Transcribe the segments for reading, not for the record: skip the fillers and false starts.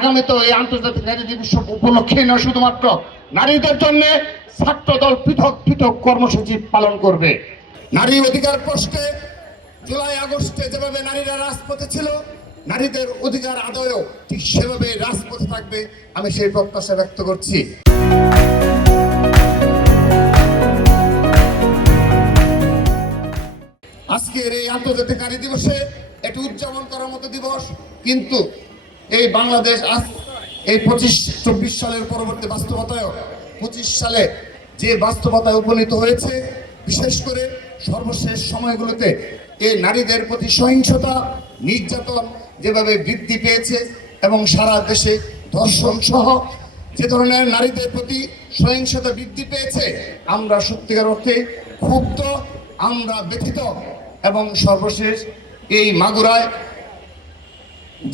আগামীতে এই আন্তর্জাতিক নারী দিবস উপলক্ষে নয়, শুধুমাত্র নারীদের জন্য ছাত্রদল পৃথক পৃথক কর্মসূচি পালন করবে। নারী অধিকার প্রশ্নে জুলাই আগস্টে যেভাবে নারীরা রাজপথে ছিল, নারীদের অধিকার আদায়েও ঠিক সেভাবে রাজপথে থাকবে, আমি সেই প্রত্যাশা ব্যক্ত করছি। আজকের এই আন্তর্জাতিক নারী দিবসে এটি উদযাপন করার মতো দিবস, কিন্তু এই বাংলাদেশ আজ এই 25-24 সালের পরবর্তী বাস্তবতায়ও 25 সালে যে বাস্তবতায় উপনীত হয়েছে, বিশেষ করে সর্বশেষ সময়গুলোতে এই নারীদের প্রতি সহিংসতা, নির্যাতন যেভাবে বৃদ্ধি পেয়েছে এবং সারা দেশে ধর্ষণ সহ যে ধরনের নারীদের প্রতি সহিংসতা বৃদ্ধি পেয়েছে, আমরা সত্যিকার অর্থে ক্ষুব্ধ, আমরা ব্যথিত। এবং সর্বশেষ এই মাগুরায়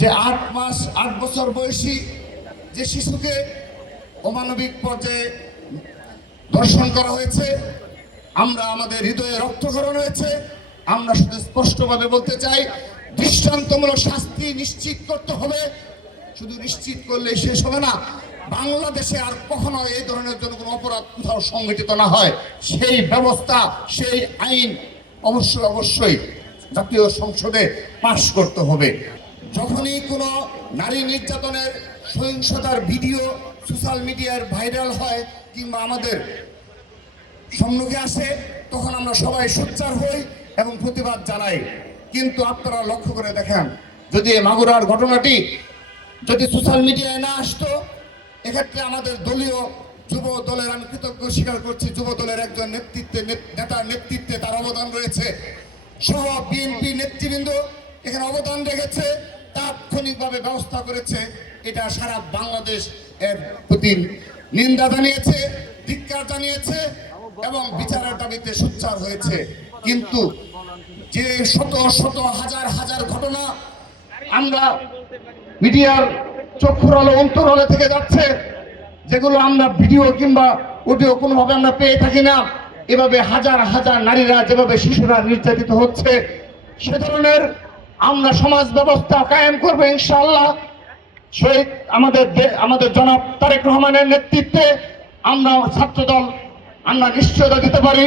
যে 8 বছর বয়সী যে শিশুকে অমানবিক পর্যায়ে ধর্ষণ করা হয়েছে, আমরা আমাদের হৃদয়ে রক্তক্ষরণ হয়েছে। আমরা শুধু স্পষ্টভাবে বলতে চাই, দৃষ্টান্তমূলক শাস্তি নিশ্চিত করতে হবে। শুধু নিশ্চিত করলে শেষ হবে না, বাংলাদেশে আর কখনো এই ধরনের জন্য কোনো অপরাধ কোথাও সংঘটিত না হয়, সেই ব্যবস্থা, সেই আইন অবশ্যই জাতীয় সংসদে পাশ করতে হবে। যখনই কোনো নারী নির্যাতনের সহিংসতার ভিডিও সোশ্যাল মিডিয়ার ভাইরাল হয় কিংবা আমাদের সম্মুখে আসে, তখন আমরা সবাই সোচ্চার হই এবং প্রতিবাদ জানাই। কিন্তু আপনারা লক্ষ্য করে দেখেন, যদি মাগুরার ঘটনাটি যদি সোশ্যাল মিডিয়ায় না আসতো, এক্ষেত্রে আমাদের দলীয় যুব দলের, আমি কৃতজ্ঞ স্বীকার করছি, যুব দলের একজন নেতার নেতৃত্বে তার অবদান রয়েছে, সহ বিএনপি নেতৃবৃন্দ এখানে অবদান রেখেছে, তাৎক্ষণিকভাবে ব্যবস্থা করেছে। এটা সারা বাংলাদেশ এর প্রতি নিন্দা জানিয়েছে, ধিক্কার জানিয়েছে এবং বিচারের দাবিতে সোচ্চার হয়েছে। কিন্তু যে শত শত হাজার হাজার ঘটনা আমরা মিডিয়ার চক্ষুর আলো অন্তরালে থেকে যাচ্ছে, যেগুলো আমরা ভিডিও কিংবা অডিও কোনোভাবে আমরা পেয়ে থাকি না, এভাবে হাজার হাজার নারীরা, যেভাবে শিশুরা নির্যাতিত হচ্ছে, সে ধরনের আমরা সমাজ ব্যবস্থা কায়েম করবো ইনশাআল্লাহ। শহীদ আমাদের জনাব তারেক রহমানের নেতৃত্বে আমরা ছাত্রদল আমরা নিশ্চয়তা দিতে পারি,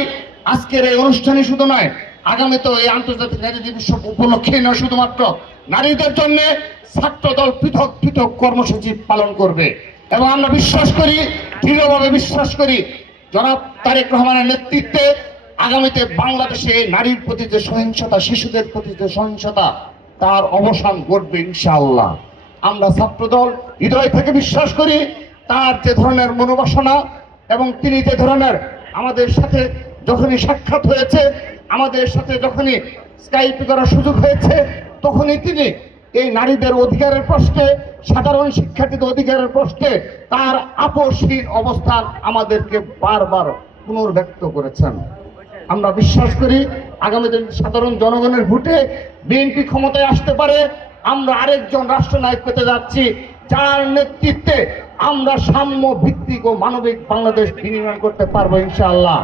আজকের এই অনুষ্ঠানই শুধু নয়, আগামীতে এই আন্তর্জাতিক নারী দিবস উপলক্ষে নয়, শুধুমাত্র নারীদের জন্য ছাত্রদল পৃথক পৃথক কর্মসূচি পালন করবে। এবং আমরা বিশ্বাস করি, দৃঢ়ভাবে বিশ্বাস করি, জনাব তারেক রহমানের নেতৃত্বে আগামীতে বাংলাদেশে নারীর প্রতি যে সহিংসতা, শিশুদের প্রতি যে সহিংসতা, তার অবসান ঘটবে ইনশাআল্লাহ। আমরা ছাত্রদল হৃদয় থেকে বিশ্বাস করি, তার যে ধরনের মনোবাসনা এবং তিনি যে ধরনের আমাদের সাথে যখনই সাক্ষাৎ হয়েছে, আমাদের সাথে যখনই স্কাইপ করার সুযোগ হয়েছে, তখনই তিনি এই নারীদের অধিকারের প্রশ্নে, সাধারণ শিক্ষার্থীদের অধিকারের প্রশ্নে তার আপোষহীন অবস্থান আমাদেরকে বারবার পুনর্ব্যক্ত করেছেন। আমরা বিশ্বাস করি আগামী দিন সাধারণ জনগণের ভোটে বিএনপি ক্ষমতায় আসতে পারে। আমরা আরেকজন রাষ্ট্রনায়ক পেতে যাচ্ছি, যার নেতৃত্বে আমরা সাম্য ভিত্তিক ও মানবিক বাংলাদেশ বিনির্মাণ করতে পারবো ইনশাআল্লাহ।